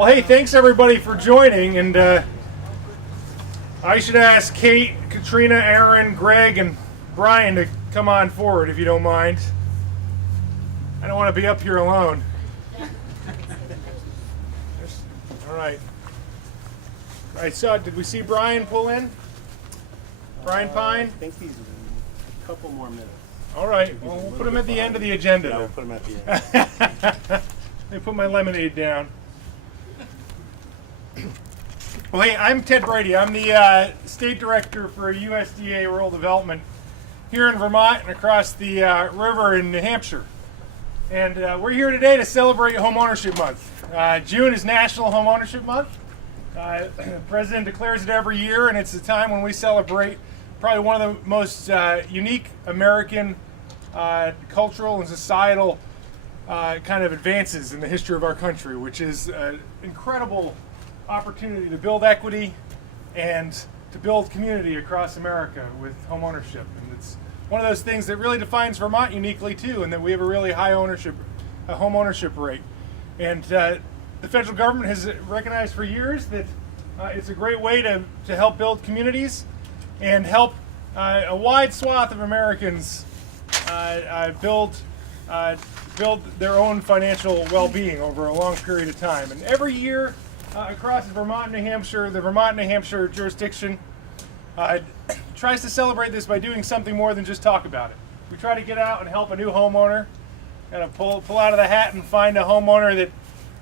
Well, hey, thanks everybody for joining, and I should ask Kate, Katrina, Aaron, Greg, and Brian to come on forward if you don't mind. I don't want to be up here alone. All right. Did we see Brian pull in? Brian Pine? I think he's a couple more minutes. All right, well, we'll put him at the end of the agenda. Yeah, we'll put him at the end. Let me put my lemonade down. Well, hey, I'm Ted Brady. I'm the State Director for USDA Rural Development here in Vermont and across the river in New Hampshire. And we're here today to celebrate Homeownership Month. June is National Homeownership Month. The President declares it every year, and it's a time when we celebrate probably one of the most unique American cultural and societal kind of advances in the history of our country, which is an incredible opportunity to build equity and to build community across America with home ownership. And it's one of those things that really defines Vermont uniquely too, and that we have a really high home ownership rate. And the federal government has recognized for years that it's a great way to help build communities and help a wide swath of Americans build their own financial well-being over a long period of time. And every year across Vermont and New Hampshire, the Vermont and New Hampshire jurisdiction tries to celebrate this by doing something more than just talk about it. We try to get out and help a new homeowner, kind of pull out of the hat and find a homeowner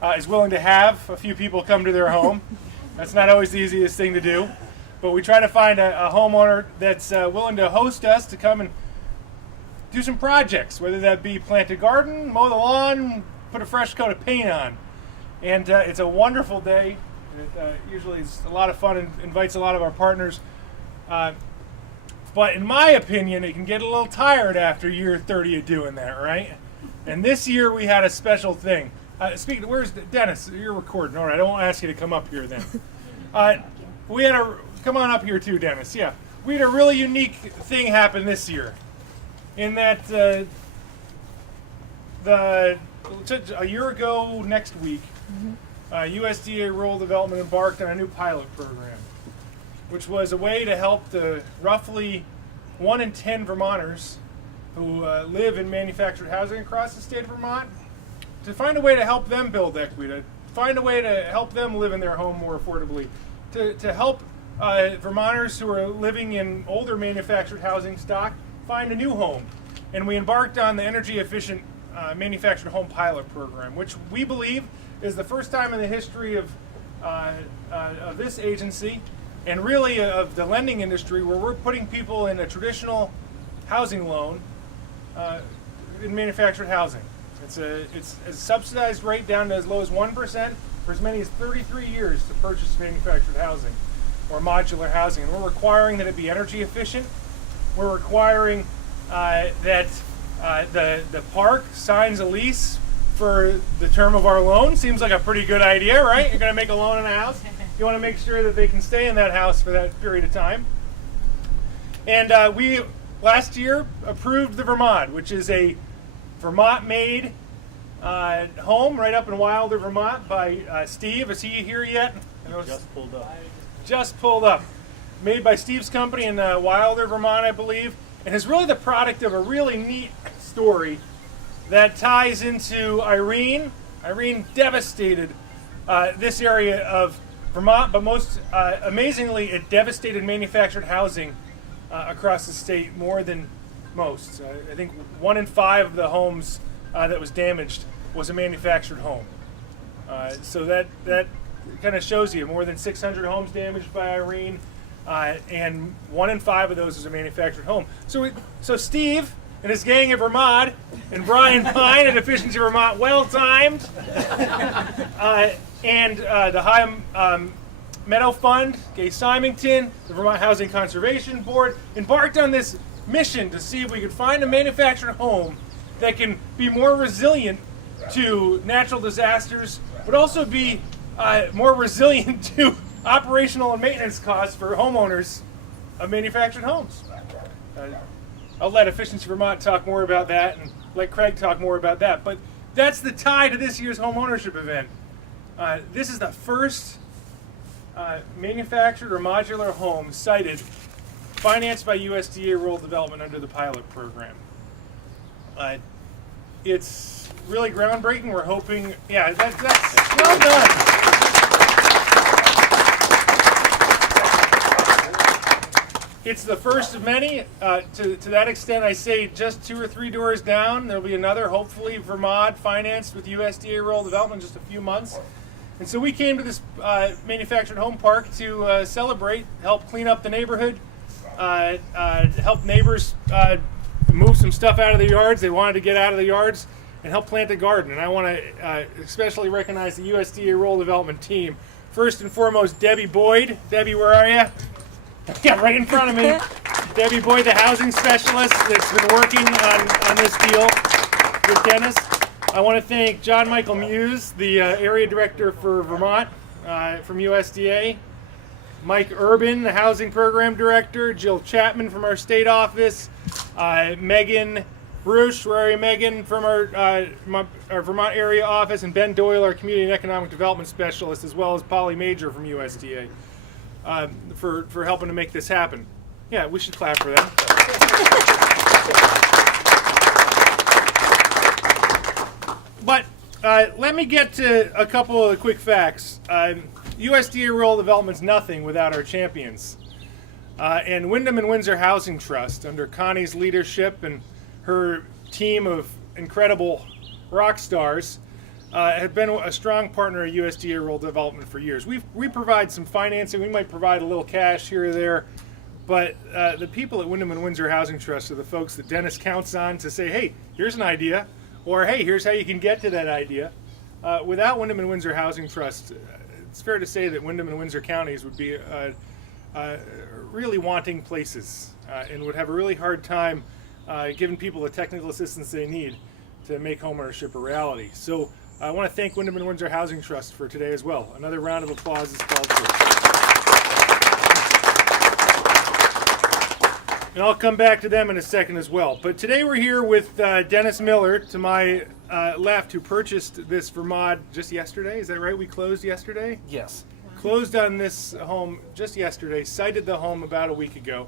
that is willing to have a few people come to their home. That's not always the easiest thing to do, but we try to find a homeowner that's willing to host us to come and do some projects, whether that be plant a garden, mow the lawn, put a fresh coat of paint on. And it's a wonderful day. It usually is a lot of fun and invites a lot of our partners. But in my opinion, it can get a little tired after year 30 of doing that, right? And this year we had a special thing. Speaking of, where's Dennis? You're recording. All right, I won't ask you to come up here then. Come on up here too, Dennis. Yeah, we had a really unique thing happen this year, in that a year ago next week, USDA Rural Development embarked on a new pilot program, which was a way to help the roughly 1 in 10 Vermonters who live in manufactured housing across the state of Vermont, to find a way to help them build equity, to find a way to help them live in their home more affordably, to help Vermonters who are living in older manufactured housing stock find a new home. And we embarked on the energy efficient manufactured home pilot program, which we believe is the first time in the history of this agency, and really of the lending industry, where we're putting people in a traditional housing loan in manufactured housing. It's a subsidized rate down to as low as 1% for as many as 33 years to purchase manufactured housing or modular housing. And we're requiring that it be energy efficient. We're requiring that the park signs a lease for the term of our loan. Seems like a pretty good idea, right? You're going to make a loan on a house. You want to make sure that they can stay in that house for that period of time. And we last year approved the Vermont, which is a Vermont-made home right up in Wilder, Vermont by Steve. Is he here yet? Just pulled up. Just pulled up. Made by Steve's company in Wilder, Vermont, I believe. And is really the product of a really neat story that ties into Irene. Irene devastated this area of Vermont, but most amazingly, it devastated manufactured housing across the state more than most. I think 1 in 5 of the homes that was damaged was a manufactured home. So that kind of shows you more than 600 homes damaged by Irene, and 1 in 5 of those was a manufactured home. So Steve and his gang at Vermont, and Brian Pine at Efficiency Vermont, well-timed, and the High Meadow Fund, Gay Symington, the Vermont Housing Conservation Board, embarked on this mission to see if we could find a manufactured home that can be more resilient to natural disasters, but also be more resilient to operational and maintenance costs for homeowners of manufactured homes. I'll let Efficiency Vermont talk more about that, and let Craig talk more about that. But that's the tie to this year's home ownership event. This is the first manufactured or modular home sited, financed by USDA Rural Development under the pilot program. It's really groundbreaking. We're hoping, yeah, that's well done. It's the first of many. To that extent, I say just 2 or 3 doors down, there'll be another, hopefully Vermont, financed with USDA Rural Development in just a few months. And so we came to this manufactured home park to celebrate, help clean up the neighborhood, help neighbors move some stuff out of their yards. They wanted to get out of the yards and help plant a garden. And I want to especially recognize the USDA Rural Development team. First and foremost, Debbie Boyd. Debbie, where are you? Yeah, right in front of me. Debbie Boyd, the housing specialist that's been working on this deal with Dennis. I want to thank John Michael Muse, the area director for Vermont from USDA. Mike Urban, the housing program director. Jill Chapman from our state office. Megan Bruce, where are you, Megan, from our Vermont area office. And Ben Doyle, our community and economic development specialist, as well as Polly Major from USDA. For helping to make this happen. Yeah, we should clap for them. But let me get to a couple of the quick facts. USDA Rural Development's nothing without our champions. And Windham and Windsor Housing Trust, under Connie's leadership and her team of incredible rock stars, have been a strong partner of USDA Rural Development for years. We provide some financing. We might provide a little cash here or there, but the people at Windham and Windsor Housing Trust are the folks that Dennis counts on to say, hey, here's an idea, or hey, here's how you can get to that idea. Without Windham and Windsor Housing Trust, it's fair to say that Windham and Windsor counties would be really wanting places and would have a really hard time giving people the technical assistance they need to make homeownership a reality. So I want to thank Windham and Windsor Housing Trust for today as well. Another round of applause is called for. And I'll come back to them in a second as well. But today we're here with Dennis Miller to my left, who purchased this Vermont just yesterday. Is that right? We closed yesterday? Yes. Closed on this home just yesterday, sited the home about a week ago.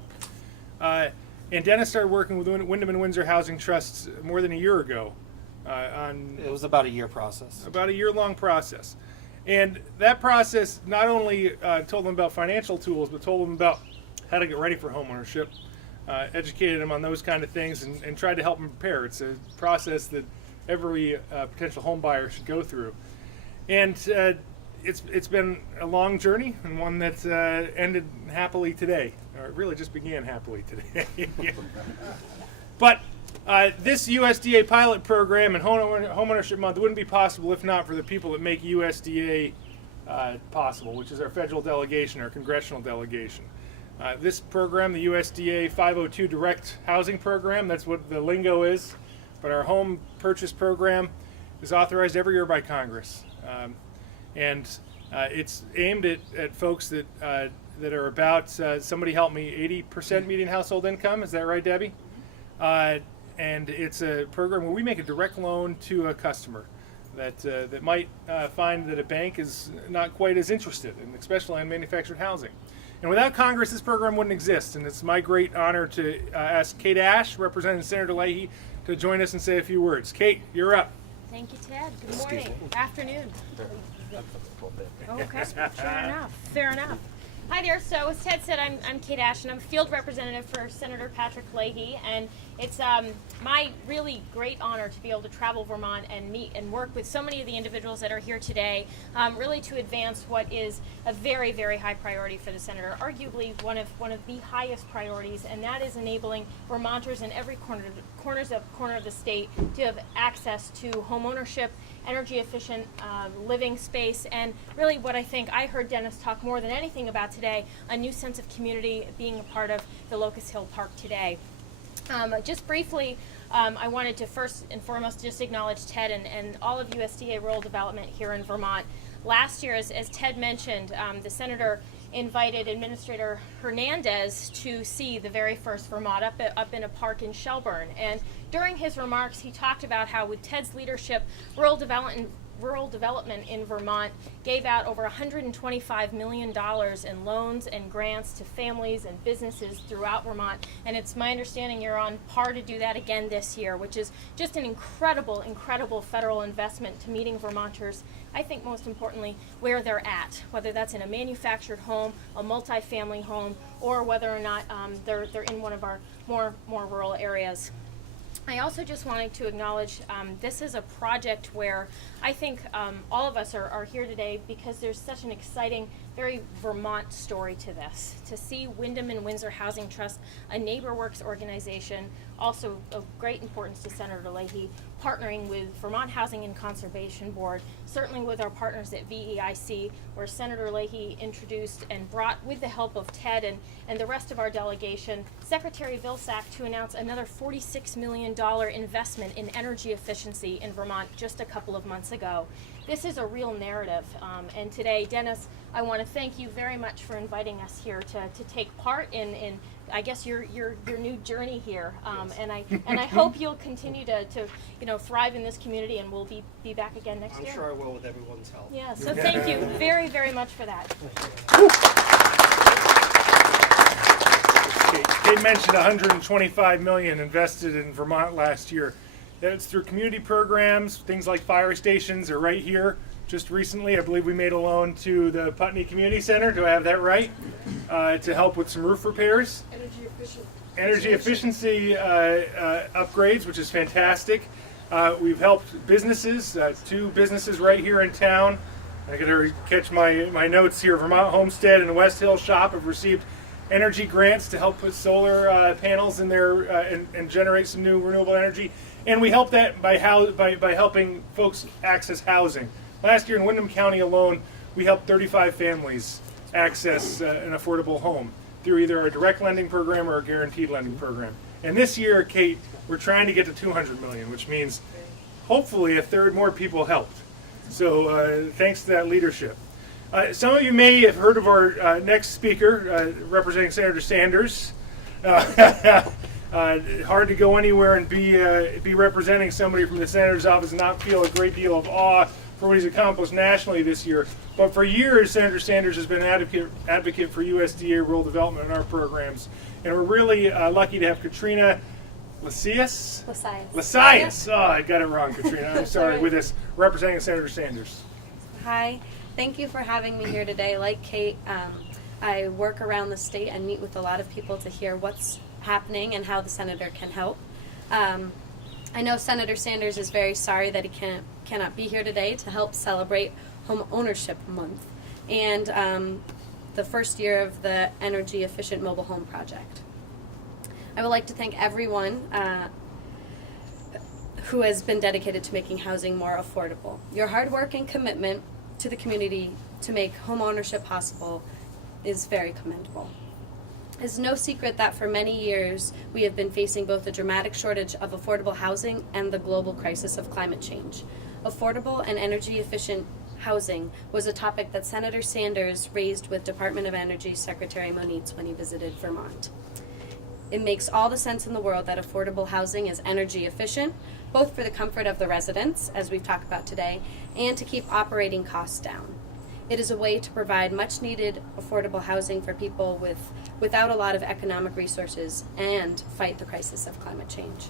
And Dennis started working with Windham and Windsor Housing Trust more than a year ago. It was about a year process. About a year-long process. And that process not only told them about financial tools, but told them about how to get ready for homeownership, educated them on those kind of things, and tried to help them prepare. It's a process that every potential home buyer should go through. And it's been a long journey, and one that ended happily today, or it really just began happily today. But this USDA pilot program and Homeownership Month wouldn't be possible if not for the people that make USDA possible, which is our federal delegation, our congressional delegation. This program, the USDA 502 Direct Housing Program, that's what the lingo is, but our home purchase program is authorized every year by Congress. And it's aimed at folks that are about, somebody help me, 80% median household income. Is that right, Debbie? And it's a program where we make a direct loan to a customer that might find that a bank is not quite as interested, and especially in manufactured housing. And without Congress, this program wouldn't exist. And it's my great honor to ask Kate Ash, representing Senator Leahy, to join us and say a few words. Kate, you're up. Thank you, Ted. Good morning. Afternoon. Okay, fair enough. Hi there. So as Ted said, I'm Kate Ash, and I'm a field representative for Senator Patrick Leahy, and it's my really great honor to be able to travel Vermont and meet and work with so many of the individuals that are here today, really to advance what is a very, very high priority for the senator, arguably one of the highest priorities, and that is enabling Vermonters in every corner of the state to have access to home ownership, energy efficient living space, and really what I think I heard Dennis talk more than anything about today, a new sense of community being a part of the Locust Hill Park today. Just briefly, I wanted to first and foremost just acknowledge Ted and all of USDA Rural Development here in Vermont. Last year, as Ted mentioned, the Senator invited Administrator Hernandez to see the very first Vermont up in a park in Shelburne. And during his remarks, he talked about how with Ted's leadership, rural development rural development in Vermont gave out over $125 million in loans and grants to families and businesses throughout Vermont. And it's my understanding you're on par to do that again this year, which is just an incredible, incredible federal investment to meeting Vermonters, I think most importantly, where they're at, whether that's in a manufactured home, a multifamily home, or whether or not they're in one of our more rural areas. I also just wanted to acknowledge this is a project where I think all of us are here today because there's such an exciting, very Vermont story to this. To see Windham and Windsor Housing Trust, a NeighborWorks organization, also of great importance to Senator Leahy, partnering with Vermont Housing and Conservation Board, certainly with our partners at VEIC, where Senator Leahy introduced and brought, with the help of Ted and the rest of our delegation, Secretary Vilsack to announce another $46 million investment in energy efficiency in Vermont just a couple of months ago. This is a real narrative, and today, Dennis, I want to thank you very much for inviting us here to take part in I guess your new journey here, and I hope you'll continue to thrive in this community, and we'll be back again next year. I'm sure I will with everyone's help. Yeah, so thank you very, very much for that. Kate mentioned $125 million invested in Vermont last year. That's through community programs, things like fire stations are right here. Just recently, I believe we made a loan to the Putney Community Center, do I have that right? To help with some roof repairs. Energy efficiency upgrades, which is fantastic. We've helped businesses, 2 businesses right here in town. I gotta catch my notes here. Vermont Homestead and West Hill Shop have received energy grants to help put solar panels in there and generate some new renewable energy. And we help that by helping folks access housing. Last year in Windham County alone, we helped 35 families access an affordable home through either our direct lending program or our guaranteed lending program. And this year, Kate, we're trying to get to $200 million, which means hopefully a third more people helped. So thanks to that leadership. Some of you may have heard of our next speaker, representing Senator Sanders. Hard to go anywhere and be representing somebody from the senator's office and not feel a great deal of awe for what he's accomplished nationally this year. But for years, Senator Sanders has been an advocate for USDA rural development in our programs. And we're really lucky to have Katrina Lasias? Lasias. Oh, I got it wrong, Katrina. I'm sorry. With us, representing Senator Sanders. Hi. Thank you for having me here today. Like Kate, I work around the state and meet with a lot of people to hear what's happening and how the senator can help. I know Senator Sanders is very sorry that he cannot be here today to help celebrate Homeownership Month and the first year of the Energy Efficient Mobile Home Project. I would like to thank everyone who has been dedicated to making housing more affordable. Your hard work and commitment to the community to make home ownership possible is very commendable. It's no secret that for many years we have been facing both a dramatic shortage of affordable housing and the global crisis of climate change. Affordable and energy efficient housing was a topic that Senator Sanders raised with Department of Energy Secretary Moniz when he visited Vermont. It makes all the sense in the world that affordable housing is energy efficient, both for the comfort of the residents, as we've talked about today, and to keep operating costs down. It is a way to provide much needed affordable housing for people without a lot of economic resources and fight the crisis of climate change.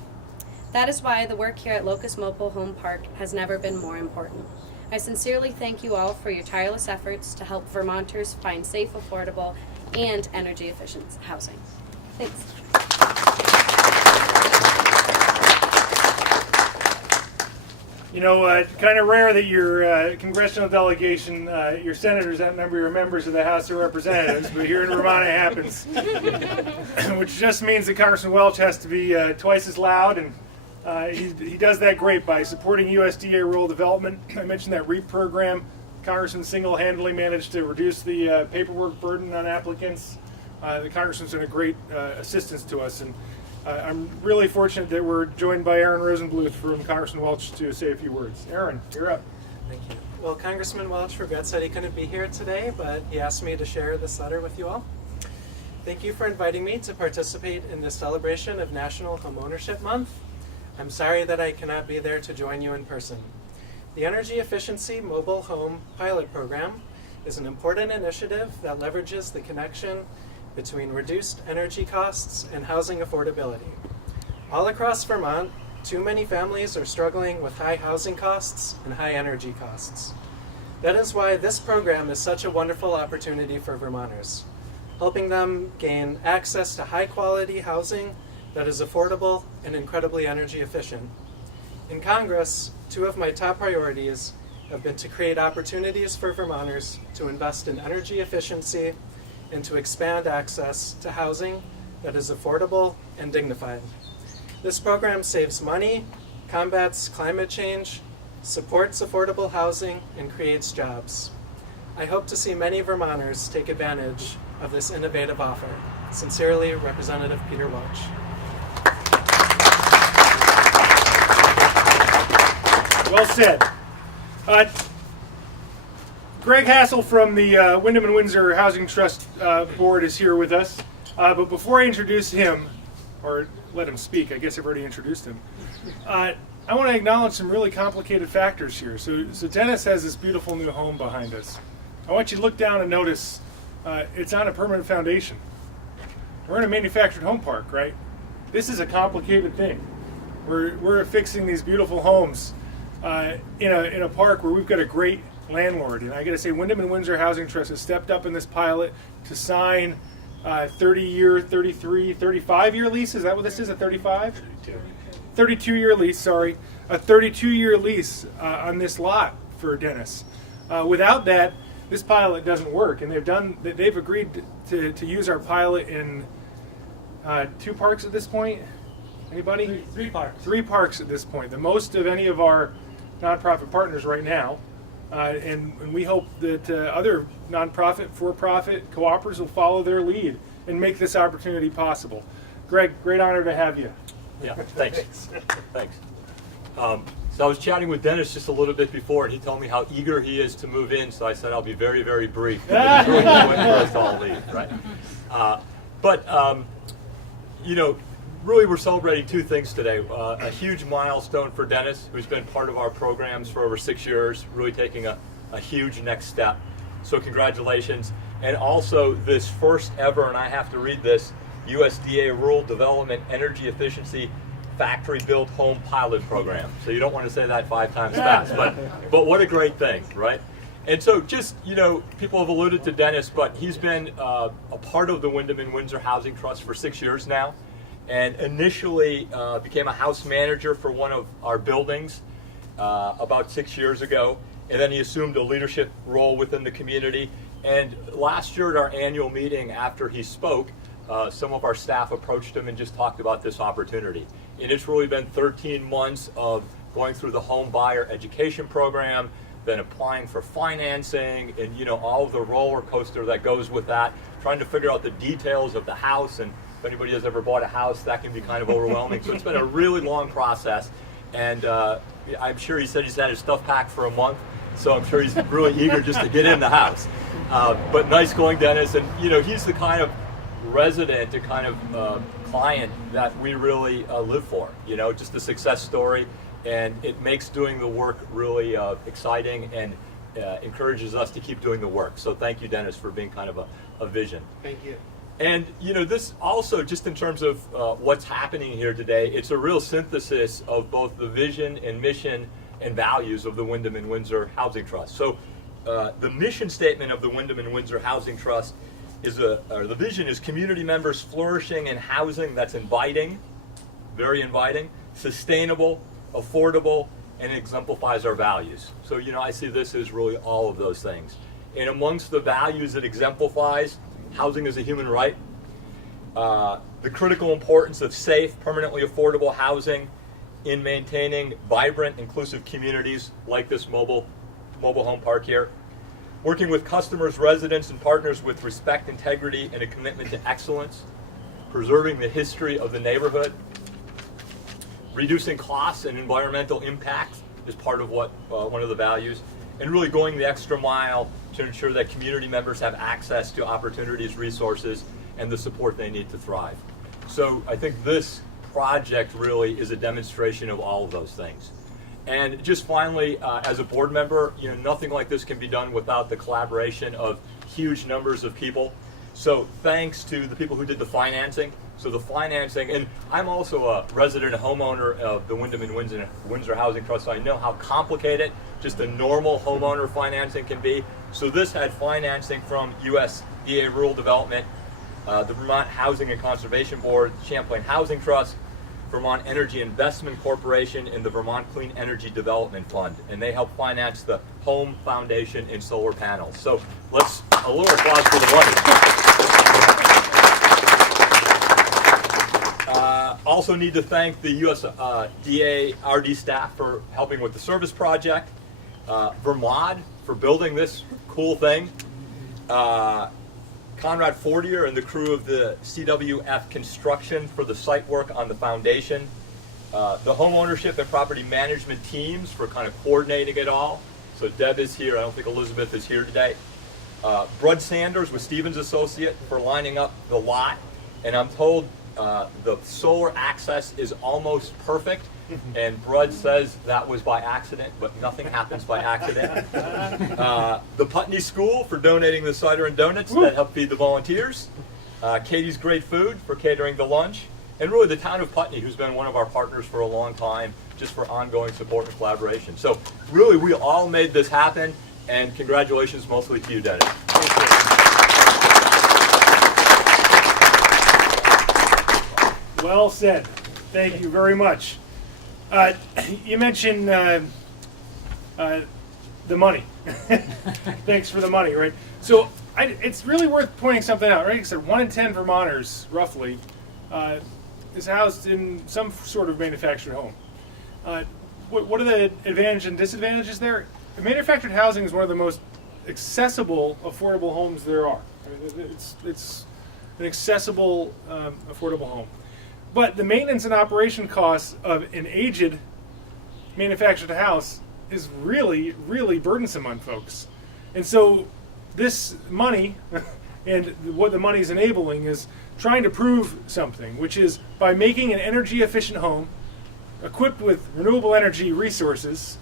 That is why the work here at Locust Mobile Home Park has never been more important. I sincerely thank you all for your tireless efforts to help Vermonters find safe, affordable, and energy efficient housing. Thanks. You know, kind of rare that your congressional delegation, your senators outnumber your members of the House of Representatives, but here in Vermont it happens. Which just means that Congressman Welch has to be twice as loud, and he does that great by supporting USDA rural development. I mentioned that REAP program. Congressman single-handedly managed to reduce the paperwork burden on applicants. The Congressman's been a great assistance to us, and I'm really fortunate that we're joined by Aaron Rosenbluth from Congressman Welch to say a few words. Aaron, you're up. Thank you. Well, Congressman Welch regrets that he couldn't be here today, but he asked me to share this letter with you all. Thank you for inviting me to participate in this celebration of National Homeownership Month. I'm sorry that I cannot be there to join you in person. The Energy Efficiency Mobile Home Pilot Program is an important initiative that leverages the connection between reduced energy costs and housing affordability. All across Vermont, too many families are struggling with high housing costs and high energy costs. That is why this program is such a wonderful opportunity for Vermonters, helping them gain access to high-quality housing that is affordable and incredibly energy efficient. In Congress, two of my top priorities have been to create opportunities for Vermonters to invest in energy efficiency and to expand access to housing that is affordable and dignified. This program saves money, combats climate change, supports affordable housing, and creates jobs. I hope to see many Vermonters take advantage of this innovative offer. Sincerely, Representative Peter Welch. Well said. Greg Hassel from the Windham Windsor Housing Trust board is here with us. But before I introduce him, or let him speak, I guess I've already introduced him, I want to acknowledge some really complicated factors here. So Dennis has this beautiful new home behind us. I want you to look down and notice it's on a permanent foundation. We're in a manufactured home park, right? This is a complicated thing. We're fixing these beautiful homes in a park where we've got a great landlord. And I got to say, Windham Windsor Housing Trust has stepped up in this pilot to sign 30-year, 33, 35-year lease. Is that what this is, a 35? 32-year lease, sorry. A 32-year lease on this lot for Dennis. Without that, this pilot doesn't work. And they've agreed to use our pilot in 2 parks at this point. Anybody? 3 parks. 3 parks at this point. The most of any of our nonprofit partners right now. And we hope that other nonprofit, for-profit cooperatives will follow their lead and make this opportunity possible. Greg, great honor to have you. Yeah, thanks. Thanks. So I was chatting with Dennis just a little bit before, and he told me how eager he is to move in. So I said I'll be very, very brief. He's really waiting for us to all leave, right? You know, really we're celebrating 2 things today. A huge milestone for Dennis, who's been part of our programs for over 6 years, really taking a huge next step. So congratulations. And also this first ever, and I have to read this, USDA Rural Development Energy Efficiency Factory Built Home Pilot Program. So you don't want to say that 5 times fast, but what a great thing, right? And so just, you know, people have alluded to Dennis, but he's been a part of the Windham Windsor Housing Trust for 6 years now, and initially became a house manager for one of our buildings about 6 years ago, and then he assumed a leadership role within the community. And last year at our annual meeting, after he spoke, some of our staff approached him and just talked about this opportunity. And it's really been 13 months of going through the home buyer education program, then applying for financing, and you know, all of the roller coaster that goes with that, trying to figure out the details of the house. And if anybody has ever bought a house, that can be kind of overwhelming. So it's been a really long process. And I'm sure he said he's had his stuff packed for a month, so I'm sure he's really eager just to get in the house. But nice going, Dennis. And you know, he's the kind of resident, a kind of client that we really live for. You know, just a success story, and it makes doing the work really exciting and encourages us to keep doing the work. So thank you, Dennis, for being kind of a vision. Thank you. And you know, this also, just in terms of what's happening here today, it's a real synthesis of both the vision and mission and values of the Windham and Windsor Housing Trust. So the mission statement of the Windham and Windsor Housing Trust is the vision is community members flourishing in housing that's inviting, very inviting, sustainable, affordable, and exemplifies our values. So you know, I see this as really all of those things. And amongst the values it exemplifies, housing is a human right, the critical importance of safe, permanently affordable housing in maintaining vibrant, inclusive communities like this mobile home park here, working with customers, residents, and partners with respect, integrity, and a commitment to excellence, preserving the history of the neighborhood, reducing costs and environmental impact is part of what one of the values, and really going the extra mile to ensure that community members have access to opportunities, resources, and the support they need to thrive. So I think this project really is a demonstration of all of those things. And just finally, as a board member, nothing like this can be done without the collaboration of huge numbers of people. So thanks to the people who did the financing. So the financing, and I'm also a resident and homeowner of the Windham Windsor Housing Trust, so I know how complicated just a normal homeowner financing can be. So this had financing from USDA Rural Development, the Vermont Housing and Conservation Board, Champlain Housing Trust, Vermont Energy Investment Corporation, and the Vermont Clean Energy Development Fund. And they help finance the home foundation and solar panels. So let's, a little applause for the also need to thank the USDA RD staff for helping with the service project, Vermont for building this cool thing, Conrad Fortier and the crew of the CWF Construction for the site work on the foundation, the homeownership and property management teams for kind of coordinating it all. So Deb is here, I don't think Elizabeth is here today. Brud Sanders with Stevens Associate for lining up the lot, and I'm told the solar access is almost perfect, and Brud says that was by accident, but nothing happens by accident. The Putney School for donating the cider and donuts that help feed the volunteers. Katie's Great Food for catering the lunch. And really the town of Putney, who's been one of our partners for a long time, just for ongoing support and collaboration. So really we all made this happen, and congratulations mostly to you, Dennis. Well said. Thank you very much. You mentioned the money. Thanks for the money, right? So it's really worth pointing something out, right? Because 1 in 10 Vermonters, roughly, is housed in some sort of manufactured home. What are the advantages and disadvantages there? Manufactured housing is one of the most accessible, affordable homes there are. I mean, it's an accessible, affordable home. But the maintenance and operation costs of an aged manufactured house is really, really burdensome on folks. And so this money and what the money is enabling is trying to prove something, which is by making an energy efficient home equipped with renewable energy resources,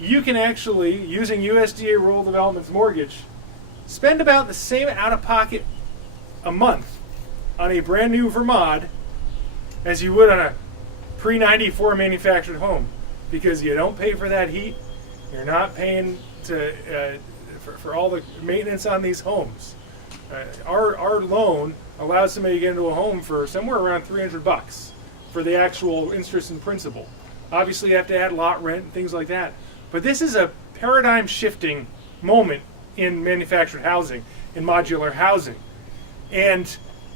you can actually, using USDA Rural Development's mortgage, spend about the same out-of-pocket a month on a brand new Vermont as you would on a pre-94 manufactured home, because you don't pay for that heat, you're not paying for all the maintenance on these homes. Our loan allows somebody to get into a home for somewhere around $300 for the actual interest and principal. Obviously you have to add lot rent and things like that, but this is a paradigm shifting moment in manufactured housing, in modular housing. And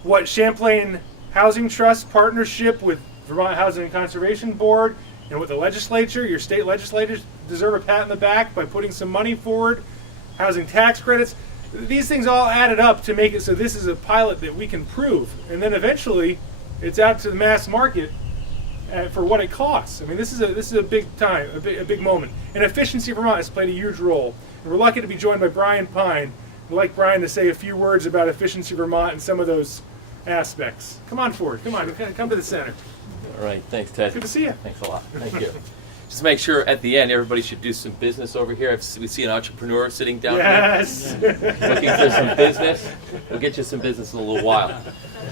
what Champlain Housing Trust partnership with Vermont Housing and Conservation Board and with the legislature, your state legislators deserve a pat on the back by putting some money forward, housing tax credits. These things all added up to make it so this is a pilot that we can prove. And then eventually it's out to the mass market for what it costs. I mean, this is a big time, a big moment. And Efficiency Vermont has played a huge role. And we're lucky to be joined by Brian Pine. I'd like Brian to say a few words about Efficiency Vermont and some of those aspects. Come on forward. Come on. Come to the center. All right. Thanks, Ted. Good to see you. Thanks a lot. Thank you. Just to make sure at the end, everybody should do some business over here. We see an entrepreneur sitting down yes. here looking for some business. We'll get you some business in a little while.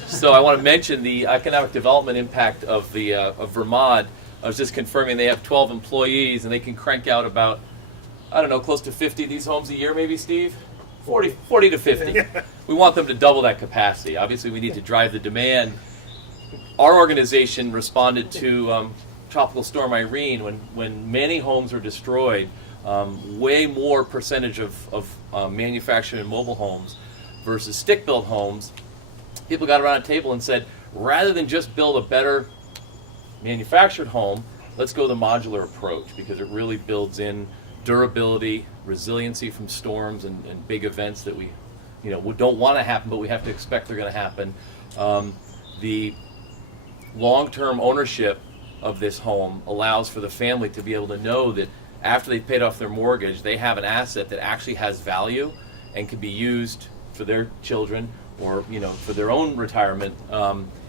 So I want to mention the economic development impact of the of Vermont. I was just confirming they have 12 employees and they can crank out about, I don't know, close to 50 of these homes a year, maybe, Steve? 40 to 50. Yeah. We want them to double that capacity. Obviously, we need to drive the demand. Our organization responded to Tropical Storm Irene when many homes were destroyed. Way more percentage of manufactured and mobile homes versus stick-built homes. People got around a table and said, rather than just build a better manufactured home, let's go the modular approach, because it really builds in durability, resiliency from storms and big events that we don't want to happen, but we have to expect they're going to happen. The long-term ownership of this home allows for the family to be able to know that after they've paid off their mortgage, they have an asset that actually has value and can be used for their children or for their own retirement.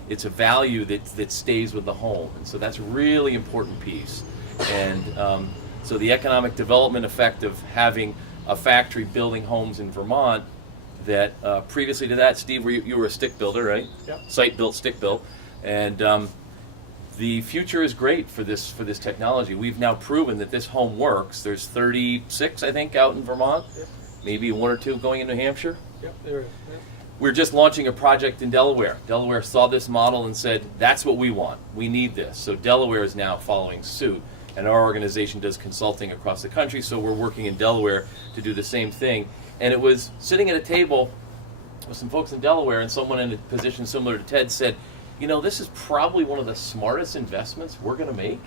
It's a value that stays with the home, and so that's a really important piece. And so the economic development effect of having a factory building homes in Vermont that previously to that, Steve, you were a stick builder, right? Yep. Site built, stick built. And the future is great for this technology. We've now proven that this home works. There's 36, I think, out in Vermont. Yep. Maybe 1 or 2 going in New Hampshire. Yep, there. We're just launching a project in Delaware. Delaware saw this model and said, that's what we want. We need this. So Delaware is now following suit. And our organization does consulting across the country, so we're working in Delaware to do the same thing. And it was sitting at a table with some folks in Delaware, and someone in a position similar to Ted said, you know, this is probably one of the smartest investments we're going to make,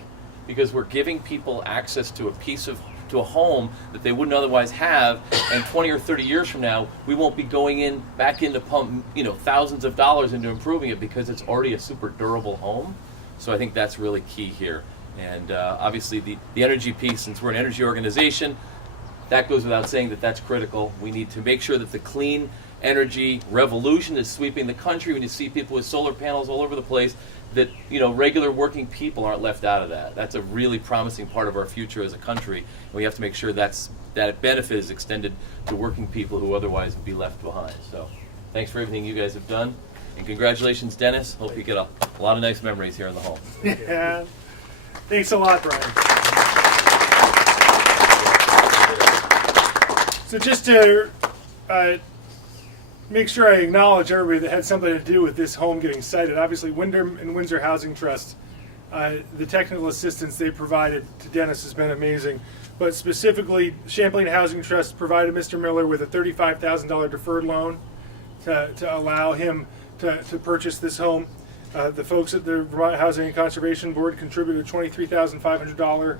because we're giving people access to a home that they wouldn't otherwise have, and 20 or 30 years from now, we won't be going back in to pump, thousands of dollars into improving it because it's already a super durable home. So I think that's really key here. And obviously the energy piece, since we're an energy organization, that goes without saying that that's critical. We need to make sure that the clean energy revolution is sweeping the country. When you see people with solar panels all over the place, that regular working people aren't left out of that. That's a really promising part of our future as a country. And we have to make sure that benefit is extended to working people who otherwise would be left behind. So thanks for everything you guys have done. And congratulations, Dennis. Hope you get a lot of nice memories here in the home. Yeah. Thanks a lot, Brian. So just to make sure I acknowledge everybody that had something to do with this home getting sited. Obviously, Windham and Windsor Housing Trust, the technical assistance they provided to Dennis has been amazing. But specifically, Champlain Housing Trust provided Mr. Miller with a $35,000 deferred loan to allow him to purchase this home. The folks at the Vermont Housing and Conservation Board contributed a $23,500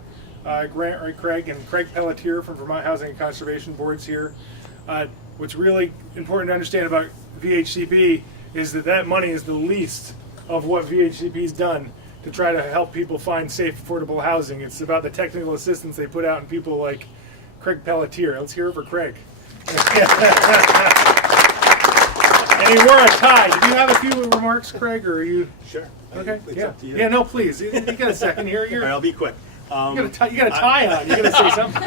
grant, right, Craig? And Craig Pelletier from Vermont Housing and Conservation Board's here. What's really important to understand about VHCB is that money is the least of what VHCB's done to try to help people find safe, affordable housing. It's about the technical assistance they put out in people like Craig Pelletier. Let's hear it for Craig. And he wore a tie. Did you have a few remarks, Craig, or are you? Sure. Okay. It's Yeah. up to you. Yeah. No, please. You got a second here. All right, I'll be quick. You got a tie on. You got to say something.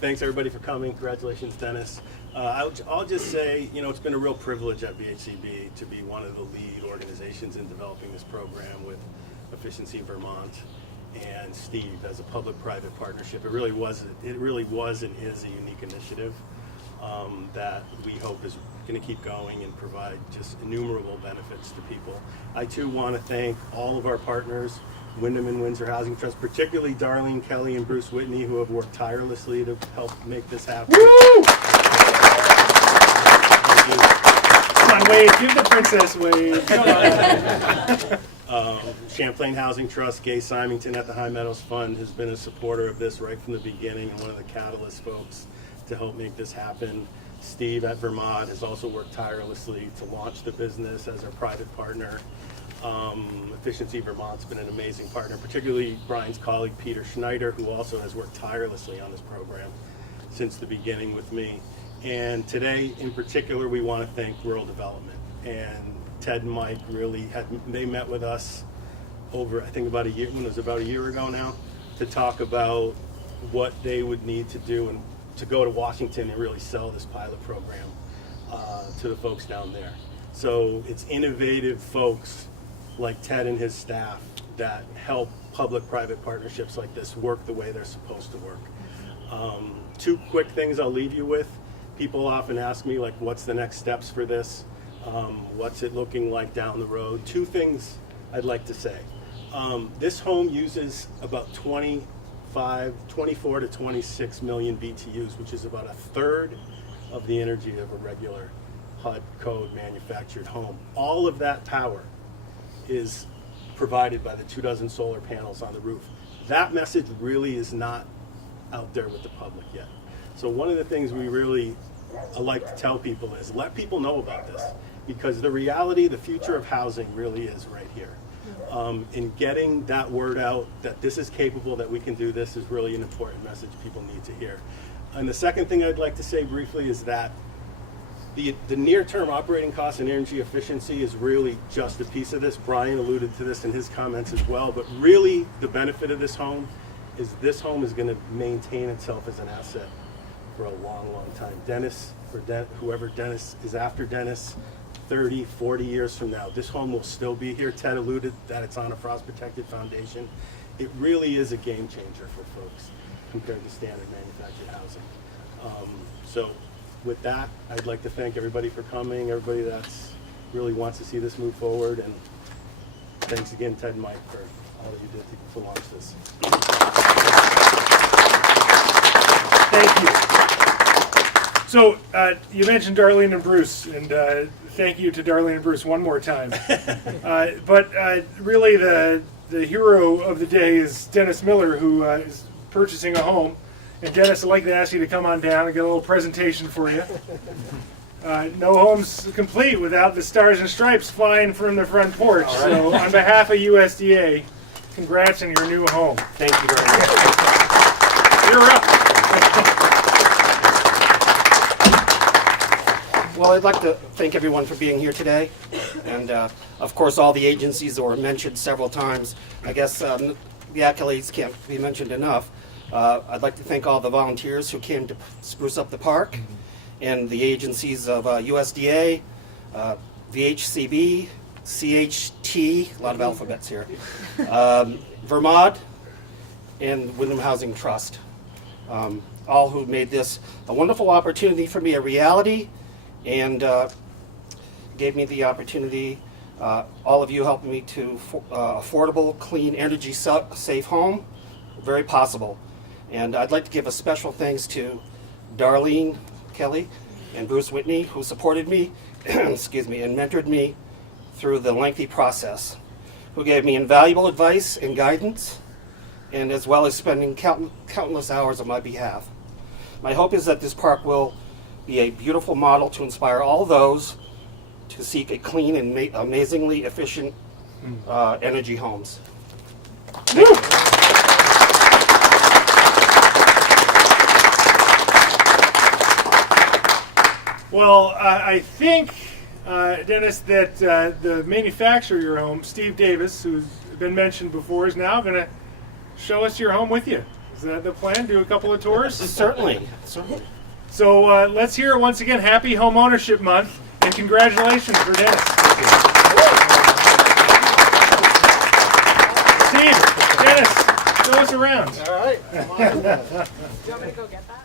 Thanks everybody for coming. Congratulations, Dennis. I'll just say, it's been a real privilege at VHCB to be one of the lead organizations in developing this program with Efficiency Vermont and Steve as a public-private partnership. It really was and is a unique initiative that we hope is going to keep going and provide just innumerable benefits to people. I too want to thank all of our partners, Windham and Windsor Housing Trust, particularly Darlene Kelly and Bruce Whitney, who have worked tirelessly to help make this happen. Woo! Come on, wave. Give the princess wave. Come on. Champlain Housing Trust, Gay Symington at the High Meadows Fund has been a supporter of this right from the beginning and one of the catalyst folks to help make this happen. Steve at Vermont has also worked tirelessly to launch the business as our private partner. Efficiency Vermont's been an amazing partner, particularly Brian's colleague Peter Schneider, who also has worked tirelessly on this program since the beginning with me. And today, in particular, we want to thank Rural Development. And Ted and Mike they met with us over, I think about a year ago now, to talk about what they would need to do and to go to Washington and really sell this pilot program to the folks down there. So it's innovative folks like Ted and his staff that help public-private partnerships like this work the way they're supposed to work. Two quick things I'll leave you with. People often ask me, like, what's the next steps for this? What's it looking like down the road? Two things I'd like to say. This home uses about 24 to 26 million BTUs, which is about a third of the energy of a regular HUD code manufactured home. All of that power is provided by the 24 solar panels on the roof. That message really is not out there with the public yet. So one of the things we really like to tell people is let people know about this, because the reality, the future of housing really is right here. And getting that word out that this is capable, that we can do this, is really an important message people need to hear. And the second thing I'd like to say briefly is that The near-term operating costs and energy efficiency is really just a piece of this. Brian alluded to this in his comments as well, but really the benefit of this home is going to maintain itself as an asset for a long, long time. Dennis, or whoever Dennis is after Dennis, 30, 40 years from now, this home will still be here. Ted alluded that it's on a frost-protected foundation. It really is a game changer for folks compared to standard manufactured housing. So with that, I'd like to thank everybody for coming, everybody that's really wants to see this move forward, and thanks again, Ted and Mike, for all that you did to launch this. Thank you. So you mentioned Darlene and Bruce, and thank you to Darlene and Bruce one more time. But really the hero of the day is Dennis Miller, who is purchasing a home. And Dennis, I'd like to ask you to come on down and get a little presentation for you. No home's complete without the stars and stripes flying from the front porch. Right. So on behalf of USDA, congrats on your new home. Thank you very much. You're up. Well, I'd like to thank everyone for being here today. And of course, all the agencies that were mentioned several times. I guess the accolades can't be mentioned enough. I'd like to thank all the volunteers who came to spruce up the park, and the agencies of USDA, VHCB, CHT, a lot of alphabets here, Vermont, and Windham Housing Trust, all who made this a wonderful opportunity for me, a reality, and gave me the opportunity, all of you helping me to affordable, clean, energy safe home, very possible. And I'd like to give a special thanks to Darlene Kelly and Bruce Whitney, who supported me, excuse me, and mentored me through the lengthy process, who gave me invaluable advice and guidance, and as well as spending countless hours on my behalf. My hope is that this park will be a beautiful model to inspire all those to seek a clean and amazingly efficient energy homes. Thank you. Well, I think, Dennis, that the manufacturer of your home, Steve Davis, who's been mentioned before, is now going to show us your home with you. Is that the plan? Do a couple of tours? Certainly. So let's hear it once again. Happy Homeownership Month, and congratulations for Dennis. Steve, Dennis, show us around. All right. Come on. Do you want me to go get that?